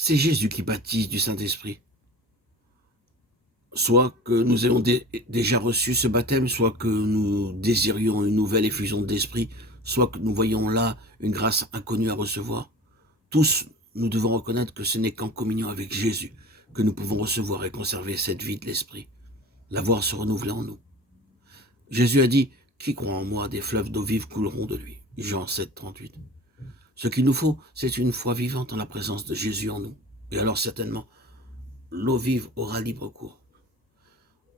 C'est Jésus qui baptise du Saint-Esprit. Soit que nous ayons déjà reçu ce baptême, soit que nous désirions une nouvelle effusion d'esprit, soit que nous voyons là une grâce inconnue à recevoir. Tous, nous devons reconnaître que ce n'est qu'en communion avec Jésus que nous pouvons recevoir et conserver cette vie de l'esprit, la voir se renouveler en nous. Jésus a dit, qui croit en moi, des fleuves d'eau vive couleront de lui. Jean 7, 38. Ce qu'il nous faut, c'est une foi vivante en la présence de Jésus en nous. Et alors certainement, l'eau vive aura libre cours.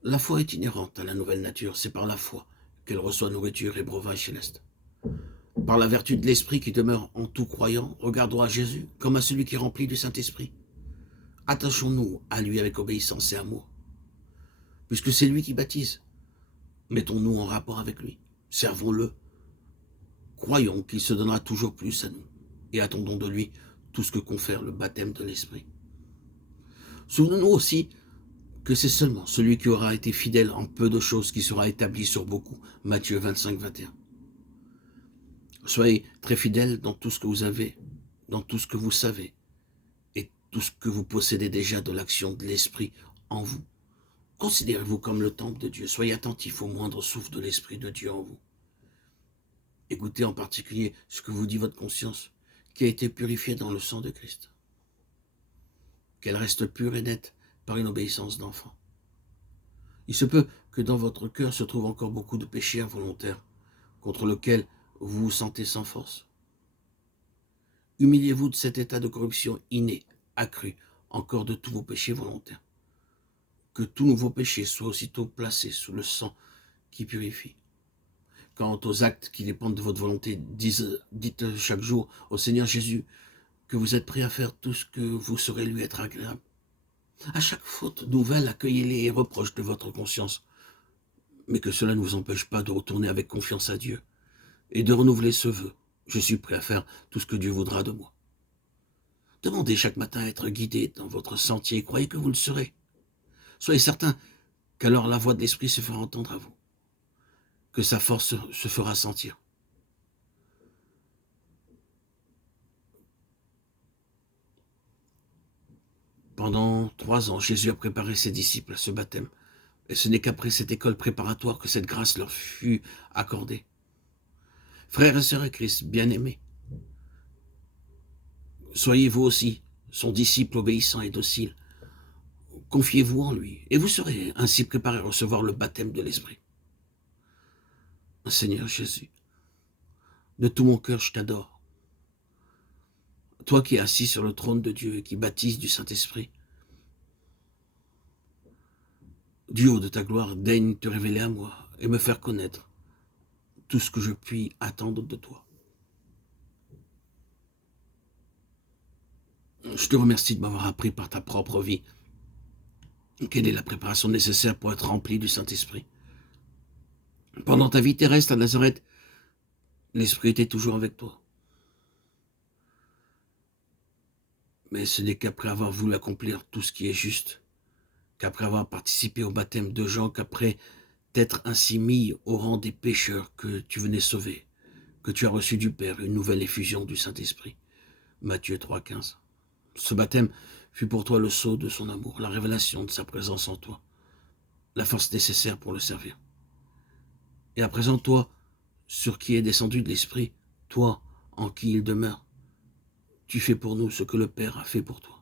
La foi est inhérente à la nouvelle nature, c'est par la foi qu'elle reçoit nourriture et breuvage céleste. Par la vertu de l'Esprit qui demeure en tout croyant, regardons à Jésus comme à celui qui est rempli du Saint-Esprit. Attachons-nous à lui avec obéissance et amour. Puisque c'est lui qui baptise, mettons-nous en rapport avec lui, servons-le, croyons qu'il se donnera toujours plus à nous et attendons de lui tout ce que confère le baptême de l'Esprit. Souvenons-nous aussi que c'est seulement celui qui aura été fidèle en peu de choses qui sera établi sur beaucoup. Matthieu 25, 21. Soyez très fidèles dans tout ce que vous avez, dans tout ce que vous savez, et tout ce que vous possédez déjà de l'action de l'Esprit en vous. Considérez-vous comme le temple de Dieu. Soyez attentifs au moindre souffle de l'Esprit de Dieu en vous. Écoutez en particulier ce que vous dit votre conscience, qui a été purifiée dans le sang de Christ. Qu'elle reste pure et nette par une obéissance d'enfant. Il se peut que dans votre cœur se trouve encore beaucoup de péchés involontaires, contre lesquels vous vous sentez sans force. Humiliez-vous de cet état de corruption inné, accru, encore de tous vos péchés volontaires. Que tous nouveaux péchés soient aussitôt placés sous le sang qui purifie. Quant aux actes qui dépendent de votre volonté, dites chaque jour au Seigneur Jésus que vous êtes prêt à faire tout ce que vous saurez lui être agréable. À chaque faute nouvelle, accueillez les reproches de votre conscience, mais que cela ne vous empêche pas de retourner avec confiance à Dieu et de renouveler ce vœu. Je suis prêt à faire tout ce que Dieu voudra de moi. Demandez chaque matin à être guidé dans votre sentier et croyez que vous le serez. Soyez certain qu'alors la voix de l'Esprit se fera entendre à vous, que sa force se fera sentir. Pendant 3 ans, Jésus a préparé ses disciples à ce baptême. Et ce n'est qu'après cette école préparatoire que cette grâce leur fut accordée. Frères et sœurs à Christ, bien-aimés, soyez vous aussi son disciple obéissant et docile. Confiez-vous en lui, et vous serez ainsi préparés à recevoir le baptême de l'Esprit. Seigneur Jésus, de tout mon cœur, je t'adore. Toi qui es assis sur le trône de Dieu et qui baptises du Saint-Esprit, du haut de ta gloire, daigne te révéler à moi et me faire connaître tout ce que je puis attendre de toi. Je te remercie de m'avoir appris par ta propre vie quelle est la préparation nécessaire pour être rempli du Saint-Esprit. Pendant ta vie terrestre à Nazareth, l'Esprit était toujours avec toi. Mais ce n'est qu'après avoir voulu accomplir tout ce qui est juste, qu'après avoir participé au baptême de Jean, qu'après t'être ainsi mis au rang des pécheurs que tu venais sauver, que tu as reçu du Père une nouvelle effusion du Saint-Esprit. Matthieu 3, 15. Ce baptême fut pour toi le sceau de son amour, la révélation de sa présence en toi, la force nécessaire pour le servir. Et à présent, toi, sur qui est descendu de l'Esprit, toi, en qui il demeure, tu fais pour nous ce que le Père a fait pour toi.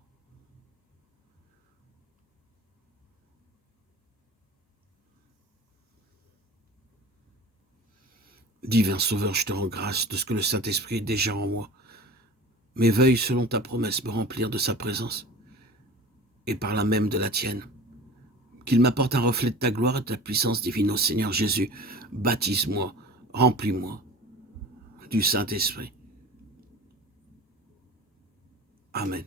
Divin Sauveur, je te rends grâce de ce que le Saint-Esprit est déjà en moi, mais veuille, selon ta promesse, me remplir de sa présence, et par là même de la tienne. Qu'il m'apporte un reflet de ta gloire et de ta puissance divine, ô Seigneur Jésus. Baptise-moi, remplis-moi du Saint-Esprit. Amen.